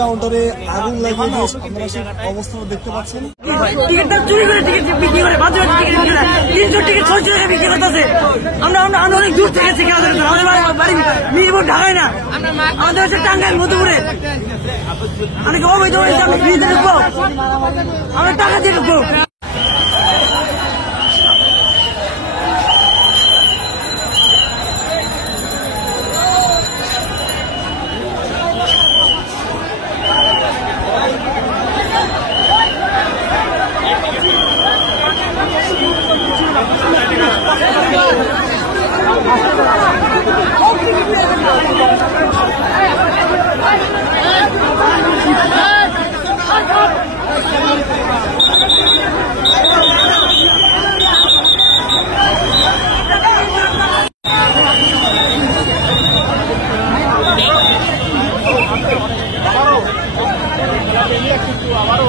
কাউন্টারে আগুন লাগিয়ে দিয়ে আপনারা সেই অবস্থা দেখতে পাচ্ছেন। টিকিটটা চুরি করে টিকিট বিক্রি করে, বাধ্য টিকিট বিক্রি করে 300 টিকিট 600 টাকা বিক্রি করতেছে। আমরা অনেক দূর থেকে এসেছি খেলাধুলা করতে। আমাদের বাড়ি মিরপুর ঢাকায় না, আমাদের হচ্ছে টাঙ্গাইল মধুপুরে। অনেকে অবৈধ আমরা ফ্রিতে ঢুকবো, আমরা টাকা দিয়ে ঢুকবো। আবারও